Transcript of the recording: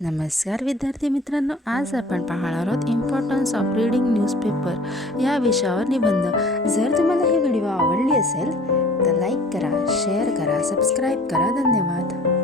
नमस्कार विद्यार्थी मित्रांनो, आज आपण पाहणार आहोत इम्पॉर्टन्स ऑफ रीडिंग न्यूजपेपर या विषयावर निबंध। जर तुम्हाला ही व्हिडिओ आवडली असेल तर लाईक करा, शेअर करा, सबस्क्राईब करा। धन्यवाद।